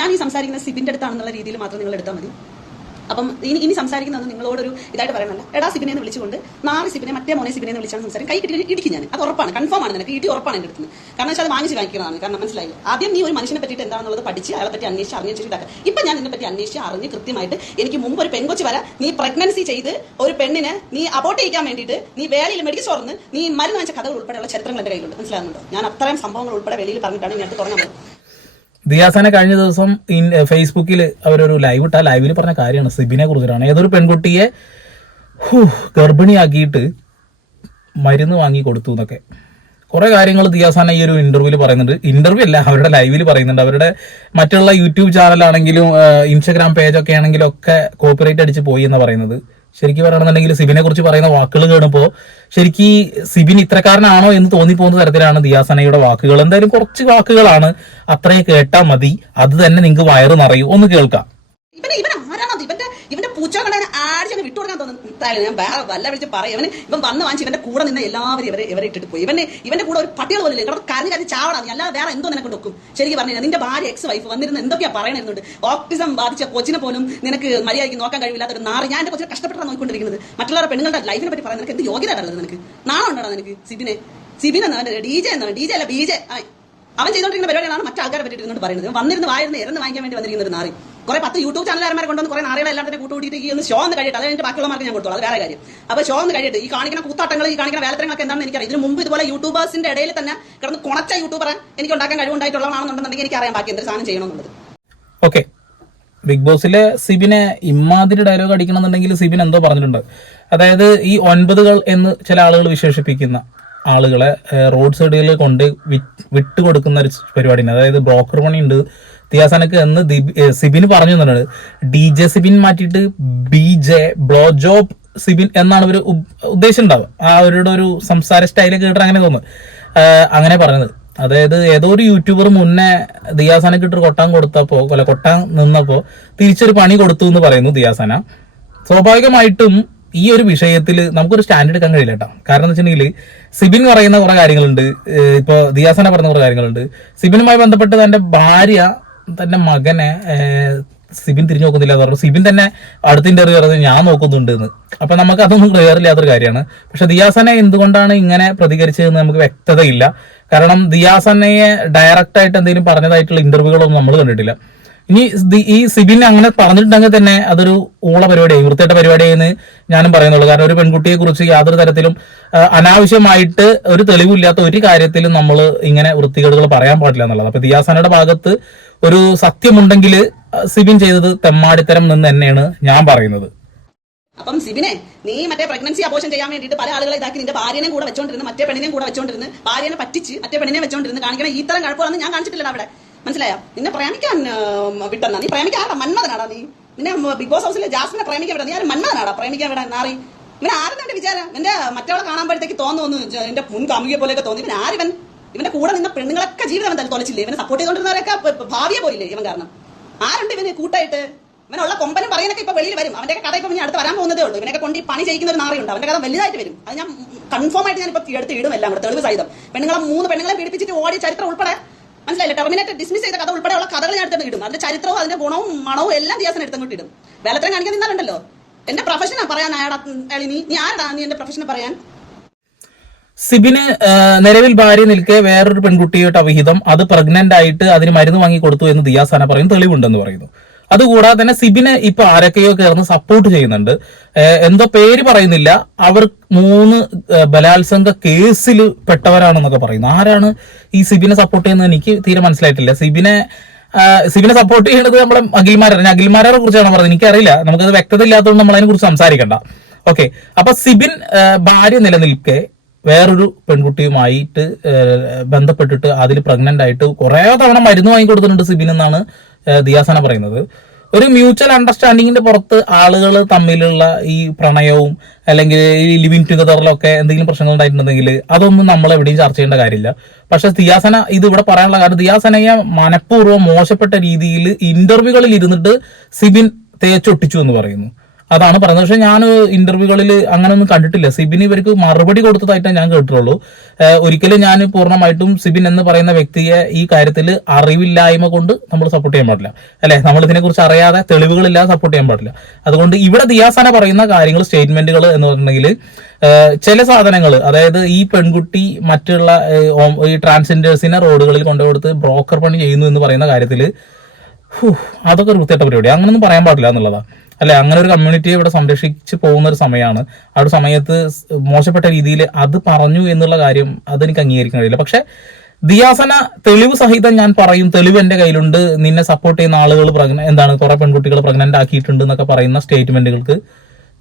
ഞാൻ ഈ സംസാരിക്കുന്ന സിബിന്റെ അടുത്താണെന്നുള്ള രീതിയിൽ മാത്രം നിങ്ങൾ എടുത്താൽ മതി. അപ്പം ഇനി ഇനി സംസാരിക്കുന്നത് നിങ്ങളോടൊരു ഇതായിട്ട് പറയുന്നല്ല എടാ സിബിനെ എന്ന് വിളിച്ചുകൊണ്ട് നാല് സിബിനെ മറ്റേ മോനെ സിബിനെ എന്ന് വിളിച്ചാണ് സംസാരം. കൈ കിട്ടി ഇടിക്കും ഞാൻ. അത് ഉറപ്പാണ്. കൺഫേം ആണ് നിനക്ക്. ഇടി ഉറപ്പാണ് എന്റെ അടുത്ത്. കാരണം വെച്ചാൽ അത് വാങ്ങിച്ച് വാങ്ങിക്കുന്നതാണ് കാരണം മനസ്സിലായി ആദ്യം നീ ഒരു മനുഷ്യനെ പറ്റിയിട്ട് എന്താണെന്നുള്ളത് പഠിച്ച് അയാളെ പറ്റി അന്വേഷിച്ച് അറിഞ്ഞ് വെച്ചിട്ടാക്കുക ഇപ്പം ഞാൻ നിന്നെ പറ്റി അന്വേഷിച്ച് അറിഞ്ഞ് കൃത്യമായിട്ട് എനിക്ക് മുമ്പ് ഒരു പെൺകൊച്ച് വര നീ പ്രഗ്നൻസി ചെയ്ത് ഒരു പെണ്ണിനെ നീ അബോട്ട് ചെയ്യിക്കാൻ വേണ്ടിയിട്ട് നീ വേലയിൽ മെഡിക്കൽ സ്റ്റോറിന്ന് നീ മരുന്ന് വാങ്ങിച്ച കഥകൾ ഉൾപ്പെടെയുള്ള ചരിത്രങ്ങൾ എന്റെ കയ്യിലുണ്ട്. മനസ്സിലാകുന്നുണ്ടോ? ഞാൻ അത്രയും സംഭവങ്ങൾ ഉൾപ്പെടെ വെളിയിൽ പറഞ്ഞിട്ടാണ് ഞാൻ തുറന്നത് ദിയാസനെ കഴിഞ്ഞ ദിവസം ഇൻ ഫേസ്ബുക്കിൽ അവരൊരു ലൈവ് ഇട്ട ലൈവിൽ പറഞ്ഞ കാര്യമാണ് സിബിനെ കുറിച്ചിട്ടാണ്. ഏതൊരു പെൺകുട്ടിയെ ഗർഭിണിയാക്കിയിട്ട് മരുന്ന് വാങ്ങി കൊടുത്തു എന്നൊക്കെ. കുറേ കാര്യങ്ങൾ ദിയാസാന ഈ ഒരു ഇന്റർവ്യൂവിൽ പറയുന്നുണ്ട്. ഇന്റർവ്യൂ അല്ല അവരുടെ ലൈവിൽ പറയുന്നുണ്ട്. അവരുടെ മറ്റുള്ള യൂട്യൂബ് ചാനലാണെങ്കിലും ഇൻസ്റ്റഗ്രാം പേജൊക്കെ ആണെങ്കിലും ഒക്കെ കോപ്പിറൈറ്റ് അടിച്ച് പോയി എന്ന് പറയുന്നത്. ശരിക്കും പറയണമെന്നുണ്ടെങ്കിൽ സിബിനെ കുറിച്ച് പറയുന്ന വാക്കുകൾ കേടുമ്പോൾ ശരിക്ക് സിബിൻ ഇത്രക്കാരനാണോ എന്ന് തോന്നിപ്പോകുന്ന തരത്തിലാണ് ദിയാസനയുടെ വാക്കുകൾ. എന്തായാലും കുറച്ച് വാക്കുകളാണ് അത്രയും കേട്ടാൽ മതി. അത് തന്നെ നിങ്ങൾക്ക് വയറ് നിറയും. ഒന്ന് കേൾക്കാം ഇവനെ ഇവൻ ആരാണത് ഇവന്റെ ഇവന്റെ പൂച്ചകളെ ആടിച്ചങ്ങ് വിട്ടുകൊടുക്കാൻ തോന്നുന്നു? എന്തായാലും ഞാൻ വേറെ വല്ല വിളിച്ച് പറയും. ഇവന് ഇവൻ വന്ന് വാങ്ങിച്ച് ഇവന്റെ കൂടെ നിന്ന് എല്ലാവരും ഇവരെ ഇവരെ ഇട്ടിട്ട് പോയി. ഇവന്റെ ഇവന്റെ കൂടെ ഒരു പട്ടികൾ പോലും ഇല്ല. കരഞ്ഞ് കരഞ്ഞ് ചാവണം അല്ലാതെ വേറെ എന്തോ നിനക്ക് നോക്കും ശരിക്കും പറഞ്ഞു നിന്റെ ഭാര്യ എക്സ് വൈഫ് വന്നിരുന്ന് എന്തൊക്കെയാ പറയണിരുന്നുണ്ട് ഓട്ടിസം ബാധിച്ച കൊച്ചിനെ പോലും നിനക്ക് മര്യാദയ്ക്ക് നോക്കാൻ കഴിവില്ലാത്ത ഒരു നാറ്. ഞാൻ എന്റെ കൊച്ചിനെ കഷ്ടപ്പെട്ടാണ് നോക്കിക്കൊണ്ടിരിക്കുന്നത്. മറ്റുള്ളവരുടെ പെണ്ണുങ്ങളുടെ ലൈഫിനെ പറ്റി പറയാൻ നിനക്ക് എന്ത് യോഗ്യത ഉള്ളത് നിനക്ക്? നാളെ ഉണ്ടോ നിനക്ക്? സിബിനെ. സിബിൻ എന്നാ ഡി ജെ എന്നാണ്. ഡി ജെ അല്ല ബി ജെ. അവൻ ചെയ്തോണ്ടിരിക്കുന്ന പരിപാടികളാണ് മറ്റു ആൾക്കാരെ പറ്റി ഇരുന്നുകൊണ്ട് പറയുന്നത് വന്നിരുന്ന് വായിരുന്ന് ഇറന്ന് വാങ്ങിക്കാൻ വേണ്ടി വന്നിരിക്കുന്ന ഒരു നാറി. കുറെ പത്ത് യൂട്യൂബ് ചാനലുകാരന്മാരെ കൊണ്ടുവന്ന് കുറെ നാറികളെ എല്ലാം തന്നെ കൂട്ടുകൂട്ടിയിട്ട് ഈ ഒന്ന് ഷോ ഒന്ന് കഴിയട്ടെ. അത് കഴിഞ്ഞിട്ട് ബാക്കിയുള്ളവർക്ക് ഞാൻ കൊടുത്തോളാം. അത് വേറെ കാര്യം. അപ്പൊ ഷോ ഒന്ന് കഴിയിട്ട്. ഈ കാണിക്കുന്ന കൂത്താട്ടങ്ങൾ ഈ കാണിക്കുന്ന വേലത്തരങ്ങളൊക്കെ എന്താണെന്ന് എനിക്കറിയാം. ഇതിന് മുമ്പ് ഇതുപോലെ യൂട്യൂബേഴ്സിന്റെ ഇടയിൽ തന്നെ കിടന്ന് കുണച്ച യൂട്യൂബറെ എനിക്ക് ഉണ്ടാക്കാൻ കഴിവുണ്ടായിട്ടുള്ളതാണെന്നുണ്ടെങ്കിൽ എനിക്ക് അറിയാം ബാക്കി എന്തൊരു സാധനം ചെയ്യണമെന്നുള്ളത്. ഓക്കെ ബിഗ് ബോസിലെ സിബിനെ ഇമാതിരി ഡയലോഗ് അടിക്കണമെന്നുണ്ടെങ്കിൽ സിബിൻ എന്തോ പറഞ്ഞിട്ടുണ്ട്. അതായത് ഈ ഒൻപതുകൾ എന്ന് ചില ആളുകൾ വിശേഷിപ്പിക്കുന്ന ആളുകളെ റോഡ് സൈഡുകളിൽ കൊണ്ട് വിട്ട് വിട്ടുകൊടുക്കുന്ന ഒരു പരിപാടിയുണ്ട് അതായത് ബ്രോക്കർ പണി ഉണ്ട് തിയാസനക്ക് എന്ന് സിബിൻ പറഞ്ഞു തന്നിട്ടുണ്ട്. ഡി ജെ സിബിൻ മാറ്റിയിട്ട് B J blow job Sibin എന്നാണ് ഇവർ ഉദ്ദേശിച്ചിട്ടുണ്ടാവുക ആ അവരുടെ ഒരു സംസാര സ്റ്റൈൽ കേട്ടിട്ട് അങ്ങനെ തോന്നുന്നു. അങ്ങനെ പറഞ്ഞത്. അതായത് ഏതോ ഒരു യൂട്യൂബർ മുന്നേ ദിയാസനക്ക് ഇട്ടൊരു കൊട്ടാൻ കൊടുത്തപ്പോ അല്ല കൊട്ടാൻ നിന്നപ്പോ തിരിച്ചൊരു പണി കൊടുത്തു എന്ന് പറയുന്നു ദിയാസന സ്വാഭാവികമായിട്ടും ഈ ഒരു വിഷയത്തിൽ നമുക്കൊരു സ്റ്റാൻഡ് എടുക്കാൻ കഴിയില്ല കേട്ടോ. കാരണം എന്ന് വെച്ചിട്ടുണ്ടെങ്കിൽ സിബിൻ പറയുന്ന കുറെ കാര്യങ്ങളുണ്ട്. ഇപ്പൊ ദിയാസന പറയുന്ന കുറെ കാര്യങ്ങളുണ്ട്. സിബിനുമായി ബന്ധപ്പെട്ട് തന്റെ ഭാര്യ തന്റെ മകനെ സിബിൻ തിരിഞ്ഞു നോക്കുന്നില്ല എന്ന് പറഞ്ഞു. സിബിൻ തന്നെ അടുത്ത ഇന്റർവ്യൂ പറഞ്ഞു ഞാൻ നോക്കുന്നുണ്ട് എന്ന്. അപ്പൊ നമുക്ക് അതൊന്നും ക്ലിയർ ഇല്ലാത്തൊരു കാര്യമാണ്. പക്ഷെ ദിയാസനെ എന്തുകൊണ്ടാണ് ഇങ്ങനെ പ്രതികരിച്ചതെന്ന് നമുക്ക് വ്യക്തതയില്ല. കാരണം ദിയാസനയെ ഡയറക്റ്റ് ആയിട്ട് എന്തെങ്കിലും പറഞ്ഞതായിട്ടുള്ള ഇന്റർവ്യൂകളൊന്നും നമ്മൾ കണ്ടിട്ടില്ല. ഇനി ഈ സിബിൻ അങ്ങനെ പറഞ്ഞിട്ടുണ്ടെങ്കിൽ തന്നെ അതൊരു ഊള പരിപാടിയായി വൃത്തിയുടെ പരിപാടിയെന്ന് ഞാനും പറയുന്നുള്ളൂ. കാരണം ഒരു പെൺകുട്ടിയെ കുറിച്ച് യാതൊരു തരത്തിലും അനാവശ്യമായിട്ട് ഒരു തെളിവില്ലാത്ത ഒരു കാര്യത്തിലും നമ്മൾ ഇങ്ങനെ വൃത്തികേടുകൾ പറയാൻ പാടില്ല എന്നുള്ളത്. അപ്പൊ ദിയാസനയുടെ ഭാഗത്ത് ഒരു സത്യമുണ്ടെങ്കിൽ സിബിൻ ചെയ്തത് തെമ്മാടിത്തരം നിന്ന് തന്നെയാണ് ഞാൻ പറയുന്നത്. അപ്പം സിബിനെ നീ മറ്റേ പ്രഗ്നൻസി അബോഷൻ ചെയ്യാൻ വേണ്ടിയിട്ട് പല ആളുകളെ ഇതാക്കി നിന്റെ ഭാര്യനെ കൂടെ വെച്ചോണ്ടിരുന്നു മറ്റേ പെണ്ണിനെയും കൂടെ വെച്ചോണ്ടിരുന്നു ഭാര്യനെ പറ്റിച്ച് മറ്റേ പെണ്ണിനെ വെച്ചോണ്ടിരുന്നു കാണിക്കണ ഇത്തരം തരം കഴപ്പമൊന്നും ഞാൻ കാണിച്ചിട്ടില്ല അവിടെ. മനസ്സിലായോ? നിന്നെ പ്രേമിക്കാൻ വിട്ടെന്നാ. നീ പ്രേമിക്കാൻ മന്മതനാടാ നീ. നിന്നെ ബിഗ് ബോസ് ഹൗസിലെ ജാസ്മിനെ പ്രേമിക്കാൻ വിടാ നീ ആരും മന്മതനാടാ പ്രേമിക്കാൻ വിടാൻ. നാറി. ഇവൻ ആരെന്ന് എന്റെ വിചാരം? എന്റെ മറ്റവളെ കാണുമ്പോഴത്തേക്ക് തോന്നുന്നു. എന്റെ മുൻ കാമുകിയെ പോലെയൊക്കെ തോന്നി. ഇവൻ ആരിവൻ? ഇവന്റെ കൂടെ നിന്ന പെണ്ണുങ്ങളൊക്കെ ജീവിതം എന്തായാലും തൊലച്ചില്ലേ? ഇവനെ സപ്പോർട്ട് പ- ഭാവിയെ പോയില്ലേ ഇവൻ കാരണം? ആരുണ്ട് ഇവന് കൂട്ടായിട്ട്? ഇവനുള്ള കൊമ്പനും പറയാനൊക്കെ ഇപ്പൊ വെളിയിൽ വരും. അവന്റെ കഥ ഇപ്പൊ ഇനി അടുത്ത് വരാൻ പോകുന്നതേ ഉള്ളൂ. ഇവനൊക്കെ കൊണ്ട് പണി ചെയ്യിക്കുന്ന ഒരു നാറിയുണ്ട്. അവന്റെ കഥ വലുതായിട്ട് വരും. അത് ഞാൻ കൺഫേം ആയിട്ട് ഞാൻ ഇപ്പൊ എടുത്ത് ഇടും എല്ലാം തെളിവ് സഹിതം. പെണ്ണുങ്ങളെ മൂന്ന് പെണ്ണുങ്ങളെ പീഡിപ്പിച്ചിട്ട് ഓടിയ ചരിത്രം ഉൾപ്പെടെ മനസ്സിലായില്ലേ? ടെർമിനേറ്റ് ഡിസ്മിസ് ചെയ്ത കഥ ഉൾപ്പെടെയുള്ള കഥകൾ ഞാൻ എടുത്തു ഇടും. അതിന്റെ ചരിത്രവും അതിന്റെ ഗുണവും മണവും എല്ലാം ദിവസം എടുത്തങ്ങോട്ട് ഇടും. വേലത്തരം കാണിക്കാൻ നിന്നാലുണ്ടല്ലോ? എന്റെ പ്രൊഫഷനാ പറയാൻ അയാളാ നീ നീ ആരടാ നീ എന്റെ പ്രൊഫഷനെ പറയാൻ? സിബിന് നിലവിൽ ഭാര്യ നിൽക്കെ വേറൊരു പെൺകുട്ടിയുടെ അവിഹിതം. അത് പ്രഗ്നന്റ് ആയിട്ട് അതിന് മരുന്ന് വാങ്ങി കൊടുത്തു എന്ന് ദിയാസാന പറയും തെളിവുണ്ടെന്ന് പറയുന്നു. അതുകൂടാതെ തന്നെ സിബിനെ ഇപ്പൊ ആരൊക്കെയോ കയറുന്ന സപ്പോർട്ട് ചെയ്യുന്നുണ്ട്. എന്തോ പേര് പറയുന്നില്ല. അവർ മൂന്ന് ബലാത്സംഗ കേസിൽ പെട്ടവരാണെന്നൊക്കെ പറയുന്നു. ആരാണ് ഈ സിബിനെ സപ്പോർട്ട് ചെയ്യുന്നത് എനിക്ക് തീരെ മനസ്സിലായിട്ടില്ല. സിബിനെ സിബിനെ സപ്പോർട്ട് ചെയ്യുന്നത് നമ്മുടെ അഖിൽമാരാണ്. അഖിൽമാരെ കുറിച്ചാണ് പറഞ്ഞത്. എനിക്കറിയില്ല. നമുക്കത് വ്യക്തത ഇല്ലാത്തതുകൊണ്ട് നമ്മൾ അതിനെ കുറിച്ച് സംസാരിക്കണ്ട. ഓക്കെ. അപ്പൊ സിബിൻ ഭാര്യ നിലനിൽക്കെ വേറൊരു പെൺകുട്ടിയുമായിട്ട് ബന്ധപ്പെട്ടിട്ട് അതിൽ പ്രഗ്നന്റ് ആയിട്ട് കുറേ തവണ മരുന്ന് വാങ്ങി കൊടുത്തിട്ടുണ്ട് സിബിൻ എന്നാണ് ദിയാസന പറയുന്നത്. ഒരു മ്യൂച്വൽ അണ്ടർസ്റ്റാൻഡിങ്ങിന്റെ പുറത്ത് ആളുകൾ തമ്മിലുള്ള ഈ പ്രണയവും അല്ലെങ്കിൽ ഈ ലിവിങ് ടുഗദറിലൊക്കെ എന്തെങ്കിലും പ്രശ്നങ്ങൾ ഉണ്ടായിട്ടുണ്ടെങ്കിൽ അതൊന്നും നമ്മൾ എവിടെയും ചർച്ച ചെയ്യേണ്ട കാര്യമില്ല. പക്ഷെ ദിയാസന ഇത് ഇവിടെ പറയാനുള്ള കാര്യം ദിയാസനയെ മനഃപൂർവം മോശപ്പെട്ട രീതിയിൽ ഇന്റർവ്യൂകളിൽ ഇരുന്നിട്ട് സിബിൻ തേച്ചൊട്ടിച്ചു എന്ന് പറയുന്നു. അതാണ് പറയുന്നത് പക്ഷെ ഞാൻ ഇന്റർവ്യൂകളിൽ അങ്ങനെ ഒന്നും കണ്ടിട്ടില്ല. സിബിൻ ഇവർക്ക് മറുപടി കൊടുത്തതായിട്ടേ ഞാൻ കേട്ടിട്ടുള്ളൂ. ഒരിക്കലും ഞാൻ പൂർണമായിട്ടും സിബിൻ എന്ന് പറയുന്ന വ്യക്തിയെ ഈ കാര്യത്തിൽ അറിവില്ലായ്മ കൊണ്ട് നമ്മൾ സപ്പോർട്ട് ചെയ്യാൻ പാടില്ല. അല്ലെ? നമ്മൾ ഇതിനെക്കുറിച്ച് അറിയാതെ തെളിവുകളില്ലാതെ സപ്പോർട്ട് ചെയ്യാൻ പാടില്ല. അതുകൊണ്ട് ഇവിടെ ദിയാസന പറയുന്ന കാര്യങ്ങൾ സ്റ്റേറ്റ്മെന്റുകൾ എന്ന് പറഞ്ഞിട്ടുണ്ടെങ്കിൽ ചില സാധനങ്ങൾ അതായത് ഈ പെൺകുട്ടി മറ്റുള്ള ഈ ട്രാൻസ്ജെൻഡേഴ്സിനെ റോഡുകളിൽ കൊണ്ടുകൊടുത്ത് ബ്രോക്കർ പണി ചെയ്യുന്നു എന്ന് പറയുന്ന കാര്യത്തിൽ അതൊക്കെ ഒരു വൃത്തിയായിട്ട പരിപാടി അങ്ങനൊന്നും പറയാൻ പാടില്ല എന്നുള്ളതാണ് അല്ലെ അങ്ങനെ ഒരു കമ്മ്യൂണിറ്റിയെ ഇവിടെ സംരക്ഷിച്ച് പോകുന്ന ഒരു സമയമാണ്. ആ ഒരു സമയത്ത് മോശപ്പെട്ട രീതിയിൽ അത് പറഞ്ഞു എന്നുള്ള കാര്യം അതെനിക്ക് അംഗീകരിക്കാൻ കഴിയില്ല. പക്ഷെ ദിയാസന തെളിവ് സഹിതം ഞാൻ പറയും തെളിവ് എന്റെ കയ്യിലുണ്ട് നിന്നെ സപ്പോർട്ട് ചെയ്യുന്ന ആളുകൾ എന്താണ് കുറെ പെൺകുട്ടികൾ പ്രഗ്നന്റ് ആക്കിയിട്ടുണ്ട് എന്നൊക്കെ പറയുന്ന സ്റ്റേറ്റ്മെന്റുകൾക്ക്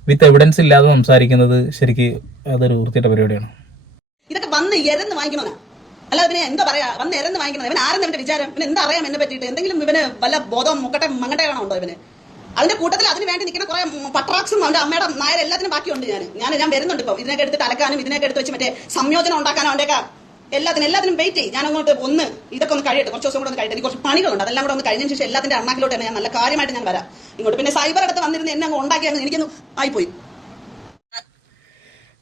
വിത്ത് എവിഡൻസ് ഇല്ലാതെ സംസാരിക്കുന്നത് ശരിക്ക് അതൊരു വൃത്തിയുടെ പരിപാടിയാണ്. ഇതൊക്കെ വന്ന് എരന്ന് വാങ്ങിക്കണോ അല്ല പിന്നെ എന്താ പറയാ? വന്ന് എരന്ന് വാങ്ങിക്കണം? ഇവൻ ആരെന്ന് വിചാരം? ഇവൻ എന്താ അറിയാം എന്നെ പറ്റിയിട്ട്? എന്തെങ്കിലും ഇവന് വല്ല ബോധം മുക്കട്ടെ മങ്ങട്ടെ കാണോ ഉണ്ടോ ഇവന്? അതിന്റെ കൂട്ടത്തിൽ അതിന് വേണ്ടി നിൽക്കുന്ന കുറെ പട്രാക്സും അവന്റെ അമ്മയുടെ നായർ എല്ലാത്തിനും ബാക്കിയുണ്ട് ഞാൻ ഞാൻ ഞാൻ വരുന്നുണ്ട് ഇപ്പൊ. ഇതിനൊക്കെ എടുത്ത് അലക്കാനും ഇതിനൊക്കെ എടുത്ത് വെച്ച് മറ്റേ സംയോജനം ഉണ്ടാക്കാനും അവന്റെയൊക്കെ എല്ലാത്തിനും എല്ലാത്തിനും വെയിറ്റ് ചെയ്യും. ഞാൻ അങ്ങോട്ട് ഒന്ന് ഇതൊക്കെ ഒന്ന് കഴിയട്ടെ. കുറച്ച് ദിവസം കൂടെ ഒന്ന് കഴിയട്ടെ. എനിക്ക് കുറച്ച് പണികളുണ്ട്. അതെല്ലാം കൂടെ ഒന്ന് കഴിഞ്ഞതിന് ശേഷം എല്ലാത്തിന്റെ അണ്ണാക്കിലോട്ട് ഞാൻ നല്ല കാര്യമായിട്ട് ഞാൻ വരാം. ഇങ്ങോട്ട് പിന്നെ സൈബർ അടുത്ത് വന്നിരുന്ന് എന്നെ അങ്ങ് ഉണ്ടാക്കിയാൽ എനിക്കൊന്ന് ആയിപ്പോയി.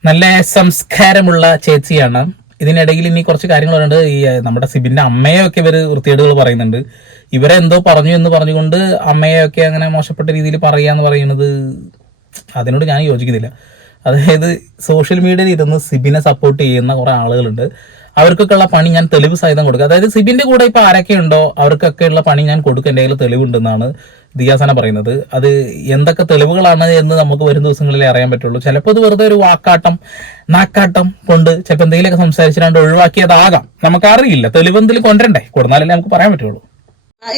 നല്ല സംസ്കാരമുള്ള ചേച്ചിയാണ്. ഇതിനിടയിൽ ഇനി കുറച്ച് കാര്യങ്ങൾ പറയുന്നുണ്ട്. ഈ നമ്മുടെ സിബിന്റെ അമ്മയൊക്കെ ഇവർ വൃത്തികേടുകൾ പറയുന്നുണ്ട്. ഇവരെ എന്തോ പറഞ്ഞു എന്ന് പറഞ്ഞുകൊണ്ട് അമ്മയൊക്കെ അങ്ങനെ മോശപ്പെട്ട രീതിയിൽ പറയാന്ന് പറയുന്നത് അതിനോട് ഞാൻ യോജിക്കുന്നില്ല. അതായത് സോഷ്യൽ മീഡിയയിൽ ഇരുന്ന് സിബിനെ സപ്പോർട്ട് ചെയ്യുന്ന കുറേ ആളുകളുണ്ട്. അവർക്കൊക്കെ ഉള്ള പണി ഞാൻ തെളിവ് സഹിതം കൊടുക്കുക അതായത് സിബിന്റെ കൂടെ ഇപ്പോൾ ആരൊക്കെ ഉണ്ടോ അവർക്കൊക്കെ ഉള്ള പണി ഞാൻ കൊടുക്കുക എന്റെ കയ്യിൽ തെളിവുണ്ടെന്നാണ് ദിയാസന പറയുന്നത്. അത് എന്തൊക്കെ തെളിവുകളാണ് എന്ന് നമുക്ക് വരും ദിവസങ്ങളിൽ അറിയാൻ പറ്റുള്ളൂ. ചിലപ്പോൾ ഇത് വെറുതെ ഒരു വാക്കാട്ടം നാക്കാട്ടം കൊണ്ട് ചിലപ്പോൾ എന്തെങ്കിലുമൊക്കെ സംസാരിച്ചിട്ടാണ്ട് ഒഴിവാക്കിയതാകാം. നമുക്കറിയില്ല. തെളിവെന്തെങ്കിലും കൊണ്ടരണ്ടേ കൊടുന്നാലല്ലേ നമുക്ക് പറയാൻ പറ്റുള്ളൂ.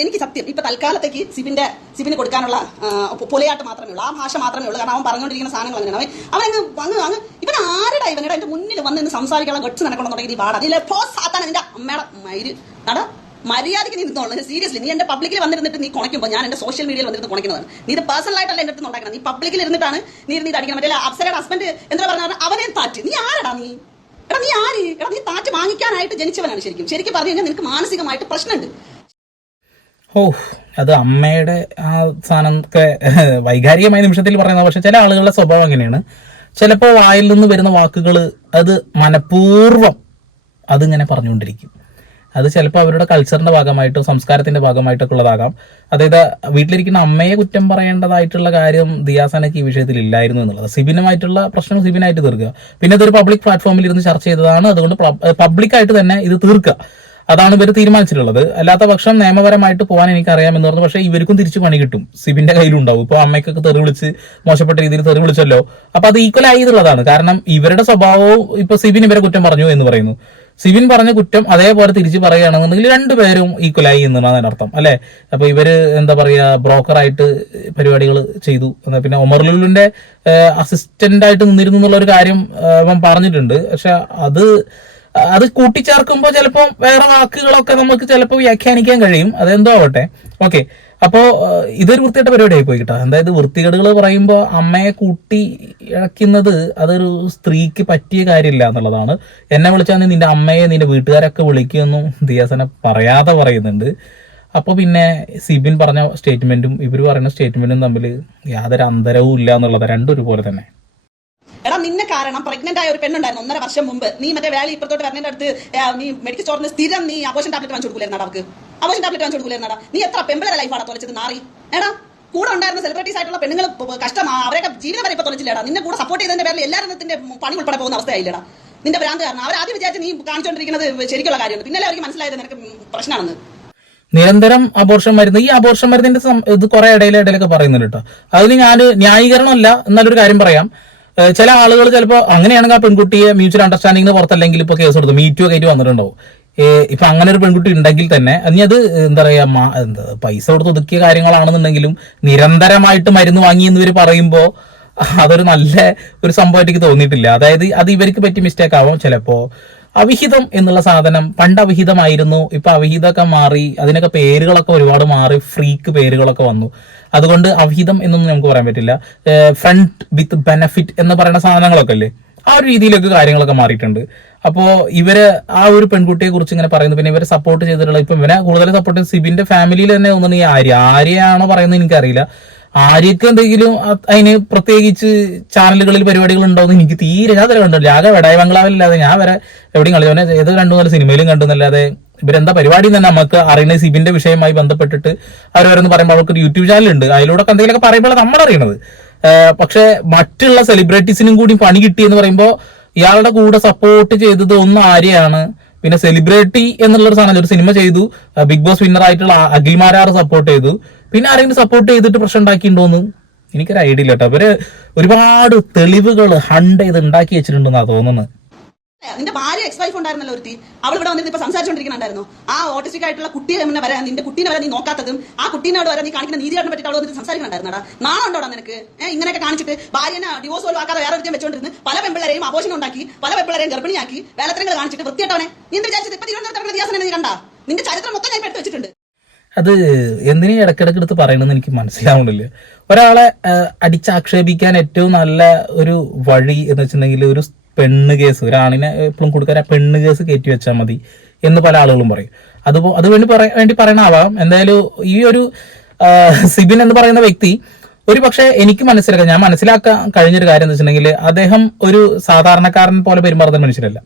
എനിക്ക് സത്യം. ഇപ്പൊ തൽക്കാലത്തേക്ക് സിബിന്റെ സിബിന് കൊടുക്കാനുള്ള പൊലയാട്ട് മാത്രമേ ഉള്ളൂ. ആ ഭാഷ മാത്രമേ ഉള്ളൂ. കാരണം അവൻ പറഞ്ഞുകൊണ്ടിരിക്കുന്ന സാധനങ്ങൾ അങ്ങനെയാണ്. അവൻ അങ്ങ് അങ്ങ് അങ്ങ് ഇവൻ ആരുടെ ഇവനോട് എന്റെ മുന്നിൽ വന്ന് ഇന്ന് സംസാരിക്കാനുള്ള ഗട്സ് നടക്കണമെന്നുണ്ടെങ്കിൽ നീ പാടാ അതിലെ ഫോ സാത്താൻ നിന്റെ അമ്മയുടെ മയിര്. നട മര്യാദയ്ക്ക് നീ നിന്നോളൂ. സീരിയസ്ലി നീ എന്റെ പബ്ലിക്കിൽ വന്നിരുന്നിട്ട് നീ കുണയ്ക്കുമ്പോൾ ഞാൻ എന്റെ സോഷ്യൽ മീഡിയയിൽ വന്നിരുന്ന് കുണയ്ക്കുന്നതാണ്. നീ ഇത് പേഴ്സണൽ ആയിട്ടല്ല എന്റെ അടുത്ത് ഉണ്ടാക്കണം നീ പബ്ലിക്കിൽ ഇരുന്നിട്ടാണ് നീ ഇത് അടിക്കണം മറ്റേ അപ്സരയുടെ ഹസ്ബൻഡ് എന്താ പറഞ്ഞാൽ അവനെ താറ്റ്. നീ ആരടാ നീ? എടാ നീ ആര്? എടാ നീ താറ്റ് വാങ്ങിക്കാനായിട്ട് ജനിച്ചവനാണ് ശരിക്കും. ശരിക്കും പറഞ്ഞു കഴിഞ്ഞാൽ നിനക്ക് മാനസികമായിട്ട് പ്രശ്നമുണ്ട്. ഓ അത് അമ്മയുടെ ആ സാധനം ഒക്കെ വൈകാരികമായ നിമിഷത്തിൽ പറയുന്നത് പക്ഷെ ചില ആളുകളുടെ സ്വഭാവം അങ്ങനെയാണ്. ചിലപ്പോൾ വായിൽ നിന്ന് വരുന്ന വാക്കുകൾ അത് മനഃപൂർവം അതിങ്ങനെ പറഞ്ഞുകൊണ്ടിരിക്കും. അത് ചിലപ്പോൾ അവരുടെ കൾച്ചറിന്റെ ഭാഗമായിട്ടോ സംസ്കാരത്തിന്റെ ഭാഗമായിട്ടൊക്കെ ഉള്ളതാകാം. അതായത് വീട്ടിലിരിക്കുന്ന അമ്മയെ കുറ്റം പറയേണ്ടതായിട്ടുള്ള കാര്യം ദിയാസനക്ക് ഈ വിഷയത്തിൽ ഇല്ലായിരുന്നു എന്നുള്ളത്. സിബിനുമായിട്ടുള്ള പ്രശ്നം സിബിനായിട്ട് തീർക്കുക. പിന്നെ ഇതൊരു പബ്ലിക് പ്ലാറ്റ്ഫോമിൽ ഇരുന്ന് ചർച്ച ചെയ്തതാണ്. അതുകൊണ്ട് പബ്ലിക്കായിട്ട് തന്നെ ഇത് തീർക്കുക. അതാണ് ഇവർ തീരുമാനിച്ചിട്ടുള്ളത്. അല്ലാത്ത പക്ഷം നിയമപരമായിട്ട് പോകാൻ എനിക്ക് അറിയാമെന്ന് പറഞ്ഞു. പക്ഷേ ഇവർക്കും തിരിച്ചു പണി കിട്ടും. സിബിന്റെ കയ്യിലുണ്ടാവും. ഇപ്പൊ അമ്മയ്ക്കൊക്കെ തെറി വിളിച്ച് മോശപ്പെട്ട രീതിയിൽ തെറി വിളിച്ചല്ലോ. അപ്പൊ അത് ഈക്വൽ ആയിരുന്നുള്ളതാണ് കാരണം ഇവരുടെ സ്വഭാവവും ഇപ്പൊ സിബിൻ ഇവരെ കുറ്റം പറഞ്ഞു എന്ന് പറയുന്നു. സിബിൻ പറഞ്ഞ കുറ്റം അതേപോലെ തിരിച്ചു പറയുകയാണെന്നുണ്ടെങ്കിൽ രണ്ടുപേരും ഈക്വലായി എന്നാണ് അതിനർത്ഥം അല്ലെ? അപ്പൊ ഇവർ എന്താ പറയാ ബ്രോക്കറായിട്ട് പരിപാടികൾ ചെയ്തു. പിന്നെ ഒമർ ലുലുവിന്റെ അസിസ്റ്റന്റ് ആയിട്ട് നിന്നിരുന്നു എന്നുള്ള ഒരു കാര്യം അവൻ പറഞ്ഞിട്ടുണ്ട്. പക്ഷെ അത് അത് കൂട്ടിച്ചേർക്കുമ്പോൾ ചിലപ്പോൾ വേറെ വാക്കുകളൊക്കെ നമുക്ക് ചിലപ്പോൾ വ്യാഖ്യാനിക്കാൻ കഴിയും. അതെന്തോ ആവട്ടെ. ഓക്കെ അപ്പോൾ ഇതൊരു വൃത്തികെട്ട പരിപാടിയായി പോയി കേട്ടോ അതായത് വൃത്തികേടുകൾ പറയുമ്പോൾ അമ്മയെ കൂട്ടി ഇഴക്കുന്നത് അതൊരു സ്ത്രീക്ക് പറ്റിയ കാര്യമില്ല എന്നുള്ളതാണ്. എന്നെ വിളിച്ചാൽ നിന്റെ അമ്മയെ നിന്റെ വീട്ടുകാരൊക്കെ വിളിക്കുമെന്നും ദിയാസന പറയാതെ പറയുന്നുണ്ട്. അപ്പോൾ പിന്നെ സിബിൻ പറഞ്ഞ സ്റ്റേറ്റ്മെന്റും ഇവർ പറയുന്ന സ്റ്റേറ്റ്മെന്റും തമ്മിൽ യാതൊരു അന്തരവും ഇല്ല എന്നുള്ളത് രണ്ടും ഒരുപോലെ തന്നെ. എടാ നിന്നെ കാരണം പ്രഗ്നന്റ് ആയ ഒരു പെണ്ണുണ്ടായിരുന്നു ഒന്നര വർഷം മുമ്പ്. നീ മറ്റേ വേളി ഇപ്പുറത്തോട്ട് വരുന്നതിന്റെ അടുത്ത് നീ മെഡിക്കൽ സ്റ്റോറിന് സ്ഥിരം നീ ആഘോഷം ടാബ്ലറ്റ് വാങ്ങിച്ചു കൊടുക്കില്ലായിരുന്നു അവർക്ക് ആഘോഷം ടാബ്ലറ്റ് വാങ്ങിച്ചു കൊടുക്കില്ലായിരുന്നാ നീ എത്ര ലൈഫ് ലൈഫാണ് തുളച്ചത് നാറി. എടാ കൂടെ ഉണ്ടായിരുന്ന സെലിബ്രിറ്റീസ് ആയിട്ടുള്ള പെണ്ണുങ്ങൾ കഷ്ടമാണ് കഷ്ടം ആ, ജീവിതം വരെ ഇപ്പൊ തൊലച്ചില്ലേടാ. നിന്നെ കൂടെ സപ്പോർട്ട് ചെയ്തതിന്റെ പേരിൽ എല്ലാത്തിന്റെ പണി ഉൾപ്പെടെ പോകുന്ന അവസ്ഥയായില്ലടാ. നിന്റെ ഭ്രാന്ത് കാരണം. അവർ ആദ്യം വിചാരിച്ച് നീ കാണിച്ചുകൊണ്ടിരിക്കുന്നത് ശരിക്കുള്ള കാര്യമാണ്. പിന്നെ അവർക്ക് മനസ്സിലായത് നിനക്ക് പ്രശ്നമാണെന്ന് നിരന്തരം അബോർഷൻ മരുന്ന്. ഈ അബോർഷൻ മരുന്നിന്റെ ഇത് കുറെ ഇടയിലെ ഇടയിലൊക്കെ പറയുന്നുണ്ട് കേട്ടോ. അതിൽ ഞാൻ ന്യായീകരണമല്ല എന്നാലൊരു കാര്യം പറയാം. ചില ആളുകൾ ചിലപ്പോൾ അങ്ങനെയാണെങ്കിൽ ആ പെൺകുട്ടിയെ മ്യൂച്വൽ അണ്ടർസ്റ്റാൻഡിംഗിന് പുറത്തല്ലെങ്കിൽ ഇപ്പോൾ കേസ് കൊടുത്തു മീറ്റു ആയിട്ട് വന്നിട്ടുണ്ടാവും. ഇപ്പൊ അങ്ങനെ ഒരു പെൺകുട്ടി ഉണ്ടെങ്കിൽ തന്നെ ഇനി അത് എന്താ പറയാ പൈസ കൊടുത്ത് ഒതുക്കിയ കാര്യങ്ങളാണെന്നുണ്ടെങ്കിലും നിരന്തരമായിട്ട് മരുന്ന് വാങ്ങി എന്ന് ഇവർ പറയുമ്പോൾ അതൊരു നല്ല ഒരു സംഭവമായിട്ട് എനിക്ക് തോന്നിയിട്ടില്ല. അതായത് അത് ഇവർക്ക് പറ്റിയ മിസ്റ്റേക്ക് ആവാം ചിലപ്പോ. അവിഹിതം എന്നുള്ള സാധനം പണ്ട് അവിഹിതമായിരുന്നു ഇപ്പൊ അവിഹിതമൊക്കെ മാറി അതിനൊക്കെ പേരുകളൊക്കെ ഒരുപാട് മാറി ഫ്രീക്ക് പേരുകളൊക്കെ വന്നു. അതുകൊണ്ട് അവിഹിതം എന്നൊന്നും നമുക്ക് പറയാൻ പറ്റില്ല. ഫ്രണ്ട് വിത്ത് ബെനഫിറ്റ് എന്ന് പറയുന്ന സാധനങ്ങളൊക്കെ അല്ലേ ആ ഒരു രീതിയിലൊക്കെ കാര്യങ്ങളൊക്കെ മാറിയിട്ടുണ്ട്. അപ്പോ ഇവർ ആ ഒരു പെൺകുട്ടിയെ കുറിച്ച് ഇങ്ങനെ പറയുന്നു. പിന്നെ ഇവരെ സപ്പോർട്ട് ചെയ്തിട്ടുള്ള ഇപ്പൊ ഇവനെ കൂടുതൽ സപ്പോർട്ട് സിബിന്റെ ഫാമിലിയിൽ തന്നെ ഒന്നും ഈ ആര്യ. ആര്യയാണോ പറയുന്നത് എനിക്കറിയില്ല. ആര്യക്ക് എന്തെങ്കിലും അതിന് പ്രത്യേകിച്ച് ചാനലുകളിൽ പരിപാടികൾ ഉണ്ടോ എന്ന് എനിക്ക് തീരെ ഞാൻ കണ്ടില്ല ആകെ വെടായ ബംഗ്ലാവിലല്ലാതെ ഞാൻ വരെ എവിടെയും കളിച്ചവനെ ഏത് രണ്ടു മൂന്ന് സിനിമയിലും കണ്ടെന്നല്ലാതെ ഇവരെന്താ പരിപാടി തന്നെ നമുക്ക് അറിയുന്ന സിബിന്റെ വിഷയമായി ബന്ധപ്പെട്ടിട്ട് അവരവരെന്ന് പറയുമ്പോൾ അവർക്ക് യൂട്യൂബ് ചാനൽ ഉണ്ട് അതിലൂടെ എന്തെങ്കിലുമൊക്കെ പറയുമ്പോൾ നമ്മൾ അറിയണത് പക്ഷെ മറ്റുള്ള സെലിബ്രിറ്റീസിനും കൂടി പണി കിട്ടി എന്ന് പറയുമ്പോൾ ഇയാളുടെ കൂടെ സപ്പോർട്ട് ചെയ്തത് ഒന്ന് ആര്യയാണ്. പിന്നെ സെലിബ്രിറ്റി എന്നുള്ള ഒരു സാധനം ഒരു സിനിമ ചെയ്തു ബിഗ് ബോസ് വിന്നർ ആയിട്ടുള്ള അഖിൽമാരാർ സപ്പോർട്ട് ചെയ്തു. പിന്നെ ആരെങ്കിലും സപ്പോർട്ട് ചെയ്തിട്ട് പ്രശ്നം ഉണ്ടാക്കിയിട്ടുണ്ടോന്ന് എനിക്കൊരു ഐഡിയ ഇല്ല കേട്ടോ. അവർ ഒരുപാട് തെളിവുകൾ ഹണ്ട് ചെയ്ത് ഉണ്ടാക്കി വെച്ചിട്ടുണ്ടെന്നാണ് തോന്നുന്നത്. നിന്റെ ഭാര്യ എക്സ് വൈഫ് ഉണ്ടായിരുന്നല്ലോ ഒരുത്തി. അവൾ ഇവിടെ വന്നിട്ട് ഇപ്പൊ സംസാരിച്ചോണ്ടിരിക്കണുണ്ടായിരുന്നു ആ ഓട്ടിസ്റ്റിക് ആയിട്ടുള്ള കുട്ടിയെ മുന്നേ വരാൻ നിന്റെ കുട്ടീനെ വരെ നീ നോക്കാത്തതും ആ കുട്ടീനോട് വരെ നീ കാണിക്കുന്ന നീതിയായിട്ട് പറ്റിയിട്ട് അവൾ വന്നിട്ട് സംസാരിക്കുന്നുണ്ടായിരുന്നടാ. നാളുണ്ടോടാ നിനക്ക്? ഇങ്ങനെയൊക്കെ കാണിച്ചിട്ട് ഭാര്യനെ ഡിവോഴ്സ് പോലും ആക്കാതെ വേറെ ഒരുത്തിയും വെച്ചോണ്ടിരുന്ന് പല പെമ്പിളരെയും ആഘോഷം ഉണ്ടാക്കി പല പെമ്പിളരെയും ഗർഭിണിയാക്കി വേലത്തരങ്ങൾ കാണിച്ചിട്ട് വൃത്തിയായിട്ടവനെ. നീ എന്ത് വിചാരിച്ചത്? ഇപ്പൊ തിരുവനന്തപുരത്ത് ദിവസം നീ കണ്ടാ? നിന്റെ ചരിത്രം മൊത്തം ഞാൻ എടുത്ത് വെച്ചിട്ടുണ്ട്. അത് എന്തിനു ഇടക്കിടക്ക് എടുത്ത് പറയണമെന്ന് എനിക്ക് മനസ്സിലാവുന്നില്ല ഒരാളെ അടിച്ചാക്ഷേപിക്കാൻ ഏറ്റവും നല്ല ഒരു വഴി എന്ന് വെച്ചിട്ടുണ്ടെങ്കിൽ ഒരു പെണ്ണ് കേസ്. ഒരാണിനെ എപ്പോഴും കൊടുക്കാൻ പെണ്ണ് കേസ് കയറ്റി വെച്ചാൽ മതി എന്ന് പല ആളുകളും പറയും. അത് വേണ്ടി പറയാൻ വേണ്ടി പറയണാവാം. എന്തായാലും ഈ ഒരു സിബിൻ എന്ന് പറയുന്ന വ്യക്തി ഒരു പക്ഷേ എനിക്ക് മനസ്സിലാക്കാം ഞാൻ മനസ്സിലാക്കാൻ കഴിഞ്ഞൊരു കാര്യം എന്ന് വെച്ചിട്ടുണ്ടെങ്കിൽ അദ്ദേഹം ഒരു സാധാരണക്കാരൻ പോലെ പെരുമാറുന്ന മനുഷ്യരല്ല.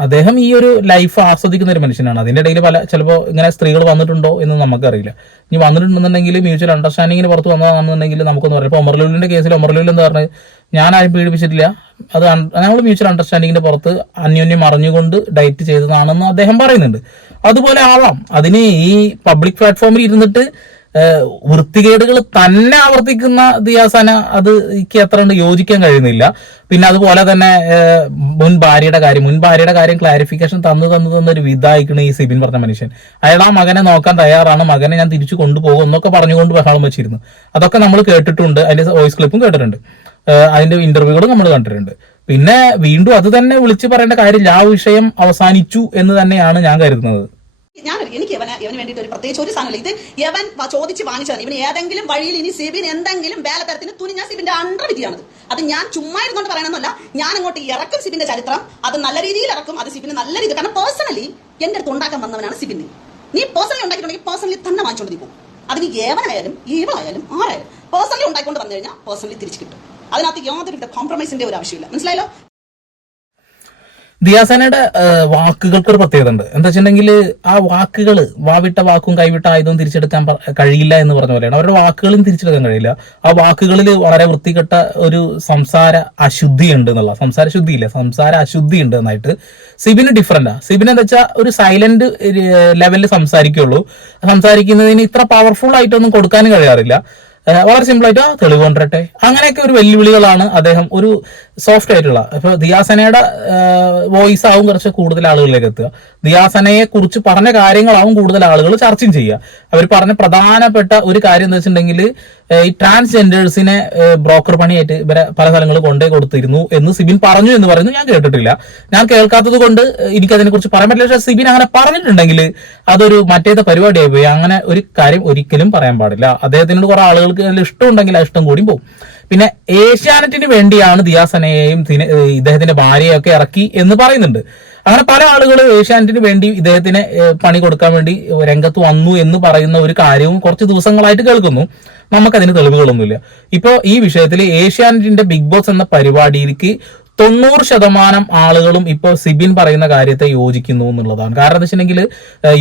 അദ്ദേഹം ഈ ഒരു ലൈഫ് ആസ്വദിക്കുന്ന ഒരു മനുഷ്യനാണ്. അതിന്റെ ഇടയിൽ പല ചിലപ്പോൾ ഇങ്ങനെ സ്ത്രീകൾ വന്നിട്ടുണ്ടോ എന്ന് നമുക്കറിയില്ല. ഇനി വന്നിട്ടുണ്ടെന്നുണ്ടെങ്കിൽ മ്യൂച്വൽ അണ്ടർസ്റ്റാൻഡിങ്ങിന് പുറത്ത് വന്നതാണെന്നുണ്ടെങ്കിൽ നമുക്കൊന്ന് പറയാം. ഇപ്പോൾ ഒമർലുലിന്റെ കേസിൽ ഒമർലുൽ എന്ന് പറഞ്ഞത് ഞാൻ ആരും പീഡിപ്പിച്ചിട്ടില്ല. അത് ഞങ്ങൾ മ്യൂച്വൽ അണ്ടർസ്റ്റാൻഡിങ്ങിന്റെ പുറത്ത് അന്യോന്യം അറിഞ്ഞുകൊണ്ട് ഡയറ്റ് ചെയ്തതാണെന്ന് അദ്ദേഹം പറയുന്നുണ്ട്. അതുപോലെ ആവാം. അതിന് ഈ പബ്ലിക് പ്ലാറ്റ്ഫോമിൽ ഇരുന്നിട്ട് വൃത്തികേടുകൾ തന്നെ ആവർത്തിക്കുന്ന ദിയാസന അത് എനിക്ക് അത്ര കണ്ട് യോജിക്കാൻ കഴിയുന്നില്ല. പിന്നെ അതുപോലെ തന്നെ മുൻ ഭാര്യയുടെ കാര്യം മുൻ ഭാര്യയുടെ കാര്യം ക്ലാരിഫിക്കേഷൻ തന്നു തന്നു തന്നൊരു വിധായിക്കണ ഈ സിബിൻ പറഞ്ഞ മനുഷ്യൻ. അയാൾ ആ മകനെ നോക്കാൻ തയ്യാറാണ് മകനെ ഞാൻ തിരിച്ചു കൊണ്ടുപോകും എന്നൊക്കെ പറഞ്ഞുകൊണ്ട് ബഹളം വെച്ചിരുന്നു. അതൊക്കെ നമ്മൾ കേട്ടിട്ടുണ്ട് അതിന്റെ വോയിസ് ക്ലിപ്പും കേട്ടിട്ടുണ്ട്. അതിന്റെ ഇന്റർവ്യൂകളും നമ്മൾ കണ്ടിട്ടുണ്ട്. പിന്നെ വീണ്ടും അത് തന്നെ വിളിച്ചു പറയേണ്ട കാര്യം ആ വിഷയം അവസാനിച്ചു എന്ന് തന്നെയാണ് ഞാൻ കരുതുന്നത്. ഞാൻ എനിക്ക് ഇവന് ഇവന് വേണ്ടിയിട്ട് ഒരു പ്രത്യേകിച്ച് ഒരു സാധനമില്ല. ഇത് ഇവൻ ചോദിച്ച് വാങ്ങിച്ചതാണ് ഇവന് ഏതെങ്കിലും വഴിയിൽ ഇനി സിബിൻ എന്തെങ്കിലും വേലത്തരത്തിന് ഞാൻ സിബിന്റെ അണ്ടർവിധിയാണത് അത് ഞാൻ ചുമ്മാ ഇരുന്നോണ്ട് പറയണമെന്നല്ല ഞാൻ അങ്ങോട്ട് ഇറക്കും സിബിന്റെ ചരിത്രം. അത് നല്ല രീതിയിൽ ഇറക്കും. അത് സിബിന് നല്ല രീതി കാരണം പേഴ്സണലി എന്റെ അടുത്ത് ഉണ്ടാക്കാൻ വന്നവനാണ് സിബിൻ നീ. പേഴ്സണലി ഉണ്ടാക്കിയിട്ടുണ്ടെങ്കിൽ പേഴ്സണലി തന്നെ വാങ്ങിച്ചുകൊണ്ട് പോകും. അതിന് ഏവനായാലും ഈവളായാലും ആരായാലും പേഴ്സണലി ഉണ്ടാക്കിക്കൊണ്ട് വന്നു കഴിഞ്ഞാൽ പേഴ്സണലി തിരിച്ചു കിട്ടും. അതിനകത്ത് യാതൊരു കോംപ്രമൈസിന്റെ ഒരു ആവശ്യമില്ല. മനസ്സിലായല്ലോ? ദിയാസനയുടെ വാക്കുകൾക്ക് ഒരു പ്രത്യേകത ഉണ്ട് എന്താ വെച്ചിട്ടുണ്ടെങ്കിൽ ആ വാക്കുകൾ വാവിട്ട വാക്കും കൈവിട്ട ആയുധവും തിരിച്ചെടുക്കാൻ കഴിയില്ല എന്ന് പറഞ്ഞ പോലെയാണ്. അവരുടെ വാക്കുകളും തിരിച്ചെടുക്കാൻ കഴിയില്ല. ആ വാക്കുകളിൽ വളരെ വൃത്തികെട്ട ഒരു സംസാര അശുദ്ധി ഉണ്ട് എന്നുള്ള സംസാര ശുദ്ധി ഇല്ല സംസാര അശുദ്ധി ഉണ്ട് എന്നായിട്ട് സിബിന് ആണ് സിബിന് എന്താ വെച്ചാൽ ഒരു സൈലന്റ് ലെവലിൽ സംസാരിക്കുള്ളൂ. സംസാരിക്കുന്നതിന് ഇത്ര പവർഫുൾ ആയിട്ടൊന്നും കൊടുക്കാനും കഴിയാറില്ല. വളരെ ആ തെളിവ് കൊണ്ടിരട്ടെ അങ്ങനെയൊക്കെ ഒരു വെല്ലുവിളികളാണ് അദ്ദേഹം ഒരു സോഫ്റ്റ് ആയിട്ടുള്ള. ഇപ്പൊ ദിയാസനയുടെ വോയിസ് ആവും കുറച്ച് കൂടുതൽ ആളുകളിലേക്ക് എത്തുക. ദിയാസനയെ കുറിച്ച് പറഞ്ഞ കാര്യങ്ങളാവും കൂടുതൽ ആളുകൾ ചർച്ചയും ചെയ്യുക. അവർ പറഞ്ഞ പ്രധാനപ്പെട്ട ഒരു കാര്യം എന്ന് വെച്ചിട്ടുണ്ടെങ്കിൽ ഈ ട്രാൻസ്ജെൻഡേഴ്സിനെ ബ്രോക്കർ പണിയായിട്ട് ഇവരെ പല സ്ഥലങ്ങളിൽ കൊണ്ടേ കൊടുത്തിരുന്നു എന്ന് സിബിൻ പറഞ്ഞു എന്ന് പറയുന്നത് ഞാൻ കേട്ടിട്ടില്ല. ഞാൻ കേൾക്കാത്തത് കൊണ്ട് എനിക്കതിനെ കുറിച്ച് പറയാൻ പറ്റില്ല. പക്ഷേ സിബിൻ അങ്ങനെ പറഞ്ഞിട്ടുണ്ടെങ്കിൽ അതൊരു മറ്റേത്തെ പരിപാടിയായി പോയി. അങ്ങനെ ഒരു കാര്യം ഒരിക്കലും പറയാൻ പാടില്ല. അദ്ദേഹത്തിനോട് കുറെ ആളുകൾക്ക് നല്ല ഇഷ്ടമുണ്ടെങ്കിൽ ആ ഇഷ്ടം കൂടി പോകും പിന്നെ ഏഷ്യാനെറ്റിന് വേണ്ടിയാണ് ദിയാസനയെയും ഇദ്ദേഹത്തിന്റെ ഭാര്യയൊക്കെ ഇറക്കി എന്ന് പറയുന്നുണ്ട്. അങ്ങനെ പല ആളുകൾ ഏഷ്യാനെറ്റിന് വേണ്ടി ഇദ്ദേഹത്തിന് പണി കൊടുക്കാൻ വേണ്ടി രംഗത്ത് വന്നു എന്ന് പറയുന്ന ഒരു കാര്യവും കുറച്ച് ദിവസങ്ങളായിട്ട് കേൾക്കുന്നു. നമുക്കതിന് തെളിവുകളൊന്നുമില്ല. ഇപ്പോൾ ഈ വിഷയത്തിൽ ഏഷ്യാനെറ്റിന്റെ ബിഗ് ബോസ് എന്ന പരിപാടിയിലേക്ക് തൊണ്ണൂറ് ശതമാനം ആളുകളും ഇപ്പോൾ സിബിൻ പറയുന്ന കാര്യത്തെ യോജിക്കുന്നു എന്നുള്ളതാണ്. കാരണം എന്താ വെച്ചിട്ടുണ്ടെങ്കിൽ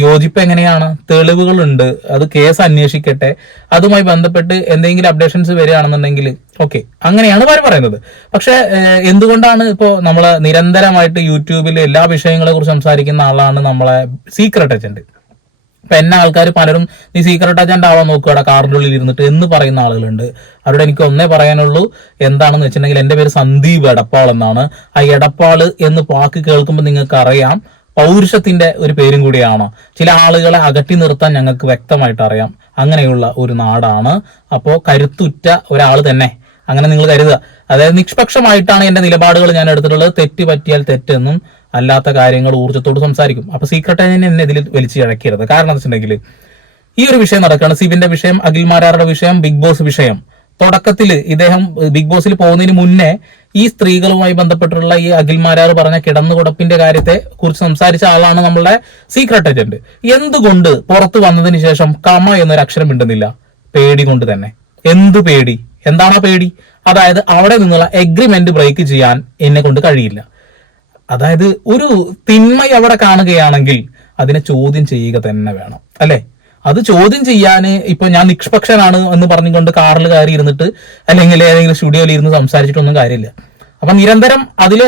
യോജിപ്പ് എങ്ങനെയാണ്? തെളിവുകളുണ്ട്. അത് കേസ് അന്വേഷിക്കട്ടെ. അതുമായി ബന്ധപ്പെട്ട് എന്തെങ്കിലും അപ്ഡേഷൻസ് വരികയാണെന്നുണ്ടെങ്കിൽ ഓക്കെ അങ്ങനെയാണ് അവർ പറയുന്നത്. പക്ഷെ എന്തുകൊണ്ടാണ് ഇപ്പോൾ നമ്മൾ നിരന്തരമായിട്ട് യൂട്യൂബിൽ എല്ലാ വിഷയങ്ങളെ കുറിച്ച് സംസാരിക്കുന്ന ആളാണ് നമ്മളെ സീക്രട്ട് ഏജന്റ് ഇപ്പൊ എന്നെ ആൾക്കാർ പലരും നീ സീക്രട്ട് ഏജന്റ് ആവാൻ നോക്കുകയുടെ കാറിന്റെ ഉള്ളിൽ ഇരുന്നിട്ട് എന്ന് പറയുന്ന ആളുകളുണ്ട്. അവരോട് എനിക്ക് ഒന്നേ പറയാനുള്ളൂ. എന്താണെന്ന് വെച്ചിട്ടുണ്ടെങ്കിൽ എന്റെ പേര് സന്ദീപ് എടപ്പാൾ എന്നാണ്. ആ എടപ്പാൾ എന്ന് വാക്ക് കേൾക്കുമ്പോൾ നിങ്ങൾക്ക് അറിയാം പൗരുഷത്തിന്റെ ഒരു പേരും കൂടിയാണ്. ചില ആളുകളെ അകറ്റി നിർത്താൻ ഞങ്ങൾക്ക് വ്യക്തമായിട്ട് അറിയാം. അങ്ങനെയുള്ള ഒരു നാടാണ്. അപ്പോൾ കരുത്തുറ്റ ഒരാൾ തന്നെ. അങ്ങനെ നിങ്ങൾ കരുതുക. അതായത് നിഷ്പക്ഷമായിട്ടാണ് എന്റെ നിലപാടുകൾ ഞാൻ എടുത്തിട്ടുള്ളത്. തെറ്റ് പറ്റിയാൽ തെറ്റെന്നും അല്ലാത്ത കാര്യങ്ങൾ ഊർജത്തോട് സംസാരിക്കും. അപ്പൊ സീക്രട്ട് ഏജന്റ് എന്നെ ഇതിൽ വലിച്ചു ഇഴക്കരുത്. കാരണം എന്താ വെച്ചിട്ടുണ്ടെങ്കിൽ ഈ ഒരു വിഷയം നടക്കുകയാണ് സിബിന്റെ വിഷയം അഖിൽ മാരാറുടെ വിഷയം ബിഗ് ബോസ് വിഷയം. തുടക്കത്തിൽ ഇദ്ദേഹം ബിഗ് ബോസിൽ പോകുന്നതിന് മുന്നേ ഈ സ്ത്രീകളുമായി ബന്ധപ്പെട്ടുള്ള ഈ അഖിൽമാരാർ പറഞ്ഞ കിടന്നുകൊടപ്പിന്റെ കാര്യത്തെ കുറിച്ച് സംസാരിച്ച ആളാണ് നമ്മളുടെ സീക്രട്ട് ഏജന്റ് എന്തുകൊണ്ട് പുറത്തു വന്നതിന് ശേഷം കമ എന്നൊരു അക്ഷരം മിണ്ടുന്നില്ല? പേടി കൊണ്ട് തന്നെ. എന്ത് പേടി? എന്താണ് പേടി? അതായത് അവിടെ നിന്നുള്ള എഗ്രിമെന്റ് ബ്രേക്ക് ചെയ്യാൻ എന്നെ കൊണ്ട് കഴിയില്ല. അതായത് ഒരു തിന്മ അവിടെ കാണുകയാണെങ്കിൽ അതിനെ ചോദ്യം ചെയ്യുക തന്നെ വേണം അല്ലെ? അത് ചോദ്യം ചെയ്യാൻ ഇപ്പൊ ഞാൻ നിഷ്പക്ഷനാണ് എന്ന് പറഞ്ഞുകൊണ്ട് കാറിൽ കയറി ഇരുന്നിട്ട് അല്ലെങ്കിൽ ഏതെങ്കിലും സ്റ്റുഡിയോയിൽ ഇരുന്ന് സംസാരിച്ചിട്ടൊന്നും കാര്യമില്ല. അപ്പൊ നിരന്തരം അതിൽ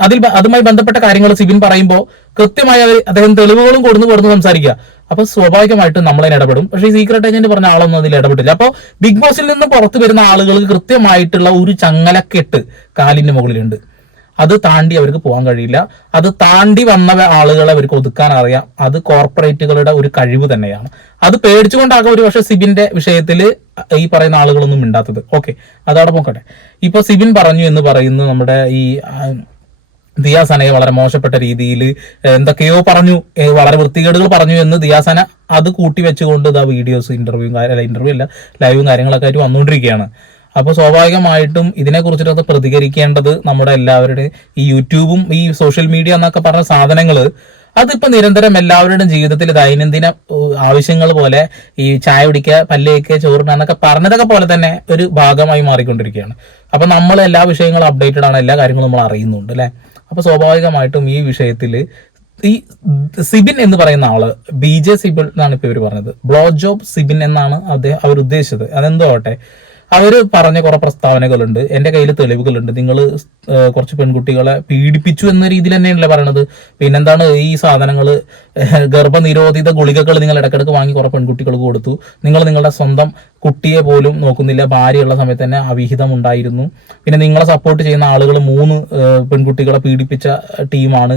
അതിൽ അതുമായി ബന്ധപ്പെട്ട കാര്യങ്ങൾ സിബിൻ പറയുമ്പോൾ കൃത്യമായി അവർ അദ്ദേഹം തെളിവുകളും കൊടുന്ന് കൊടുന്ന് സംസാരിക്കുക. അപ്പൊ സ്വാഭാവികമായിട്ടും നമ്മളതിന് ഇടപെടും. പക്ഷേ സീക്രട്ട് ഏജന്റ് പറഞ്ഞ ആളൊന്നും അതിൽ ഇടപെട്ടില്ല. അപ്പോൾ ബിഗ് ബോസിൽ നിന്ന് പുറത്തു വരുന്ന ആളുകൾക്ക് കൃത്യമായിട്ടുള്ള ഒരു ചങ്ങലക്കെട്ട് കാലിന്റെ മുകളിലുണ്ട്. അത് താണ്ടി അവർക്ക് പോകാൻ കഴിയില്ല. അത് താണ്ടി വന്ന ആളുകളെ അവർക്ക് ഒതുക്കാൻ അറിയാം. അത് കോർപ്പറേറ്റുകളുടെ ഒരു കഴിവ് തന്നെയാണ്. അത് പേടിച്ചുകൊണ്ടാകാം ഒരു പക്ഷേ സിബിന്റെ വിഷയത്തിൽ ഈ പറയുന്ന ആളുകളൊന്നും മിണ്ടാത്തത്. ഓക്കെ അതവിടെ പോക്കട്ടെ ഇപ്പൊ സിബിൻ പറഞ്ഞു എന്ന് പറയുന്നത് നമ്മുടെ ഈ ദിയാസനയെ വളരെ മോശപ്പെട്ട രീതിയിൽ എന്തൊക്കെയോ പറഞ്ഞു. വളരെ വൃത്തികേടുകൾ പറഞ്ഞു എന്ന് ദിയാസന അത് കൂട്ടി വെച്ചുകൊണ്ട് ഇതാ വീഡിയോസ് ഇന്റർവ്യൂ അല്ല ഇന്റർവ്യൂ അല്ല ലൈവും കാര്യങ്ങളൊക്കെ ആയിട്ട് വന്നുകൊണ്ടിരിക്കുകയാണ് അപ്പോൾ സ്വാഭാവികമായിട്ടും ഇതിനെ കുറിച്ചിട്ടൊക്കെ പ്രതികരിക്കേണ്ടത് നമ്മുടെ എല്ലാവരുടെയും ഈ യൂട്യൂബും ഈ സോഷ്യൽ മീഡിയ എന്നൊക്കെ പറഞ്ഞ സാധനങ്ങൾ അതിപ്പോൾ നിരന്തരം എല്ലാവരുടെയും ജീവിതത്തിൽ ദൈനംദിന ആവശ്യങ്ങൾ പോലെ ഈ ചായ പിടിക്കുക പല്ലേക്ക് ചോറിന എന്നൊക്കെ പറഞ്ഞതൊക്കെ പോലെ തന്നെ ഒരു ഭാഗമായി മാറിക്കൊണ്ടിരിക്കുകയാണ്. അപ്പൊ നമ്മൾ എല്ലാ വിഷയങ്ങളും അപ്ഡേറ്റഡ് ആണ് എല്ലാ കാര്യങ്ങളും നമ്മൾ അറിയുന്നുണ്ട് അല്ലെ? അപ്പൊ സ്വാഭാവികമായിട്ടും ഈ വിഷയത്തിൽ ഈ സിബിൻ എന്ന് പറയുന്ന ആൾ ബി ജെ സിബിൻ എന്നാണ് ഇപ്പൊ ഇവർ പറഞ്ഞത്. ബ്ലോ ജോബ് സിബിൻ എന്നാണ് അദ്ദേഹം അവർ ഉദ്ദേശിച്ചത് അതെന്തോ ആട്ടെ അവർ പറഞ്ഞ കുറെ പ്രസ്താവനകളുണ്ട്. എന്റെ കയ്യിൽ തെളിവുകളുണ്ട്. നിങ്ങൾ കുറച്ച് പെൺകുട്ടികളെ പീഡിപ്പിച്ചു എന്ന രീതിയിൽ തന്നെയല്ലേ പറയണത്. പിന്നെന്താണ് ഈ സാധനങ്ങൾ ഗർഭനിരോധിത ഗുളികകൾ നിങ്ങൾ ഇടക്കിടക്ക് വാങ്ങി കുറെ പെൺകുട്ടികൾക്ക് കൊടുത്തു. നിങ്ങൾ നിങ്ങളുടെ സ്വന്തം കുട്ടിയെ പോലും നോക്കുന്നില്ല. ഭാര്യയുള്ള സമയത്ത് തന്നെ അവിഹിതം ഉണ്ടായിരുന്നു പിന്നെ നിങ്ങളെ സപ്പോർട്ട് ചെയ്യുന്ന ആളുകൾ മൂന്ന് പെൺകുട്ടികളെ പീഡിപ്പിച്ച ടീമാണ്.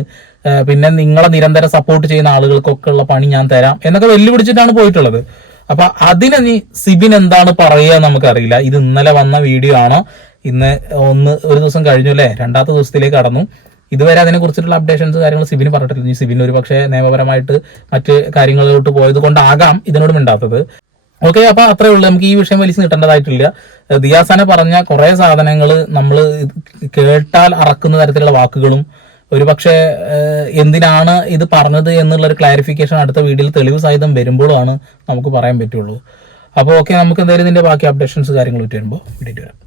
പിന്നെ നിങ്ങളെ നിരന്തരം സപ്പോർട്ട് ചെയ്യുന്ന ആളുകൾക്കൊക്കെ ഉള്ള പണി ഞാൻ തരാം. എന്നൊക്കെ വെല്ലുവിളിച്ചിട്ടാണ് പോയിട്ടുള്ളത്. അപ്പൊ അതിനെ നീ സിബിൻ എന്താണ് പറയുക നമുക്കറിയില്ല. ഇത് ഇന്നലെ വന്ന വീഡിയോ ആണോ? ഇന്ന് ഒന്ന് ഒരു ദിവസം കഴിഞ്ഞു അല്ലേ? രണ്ടാമത്തെ ദിവസത്തിലേക്ക് കടന്നു. ഇതുവരെ അതിനെ കുറിച്ചിട്ടുള്ള അപ്ഡേഷൻസ് കാര്യങ്ങൾ സിബിന് പറഞ്ഞിട്ടില്ല. ഈ സിബിൻ ഒരു പക്ഷേ നിയമപരമായിട്ട് മറ്റ് കാര്യങ്ങളിലോട്ട് പോയത് കൊണ്ടാകാം ഇതിനോട് മിണ്ടാത്തത്. ഓക്കെ അപ്പൊ അത്രേ ഉള്ളൂ. നമുക്ക് ഈ വിഷയം വലിച്ചു നീട്ടേണ്ടതായിട്ടില്ല. ദിയാസാനെ പറഞ്ഞ കുറെ സാധനങ്ങൾ നമ്മൾ കേട്ടാൽ അറക്കുന്ന തരത്തിലുള്ള വാക്കുകളും ഒരു പക്ഷേ എന്തിനാണ് ഇത് പറഞ്ഞത് എന്നുള്ള ഒരു ക്ലാരിഫിക്കേഷൻ അടുത്ത വീഡിയോയിൽ തെളിവ് സഹിതം വരുമ്പോഴാണ് നമുക്ക് പറയാൻ പറ്റുള്ളൂ. അപ്പോൾ ഓക്കെ നമുക്ക് എന്തായാലും ഇതിന്റെ ബാക്കി അപ്ഡേഷൻസ് കാര്യങ്ങൾ വരുമ്പോൾ വീഡിയോ വരാം.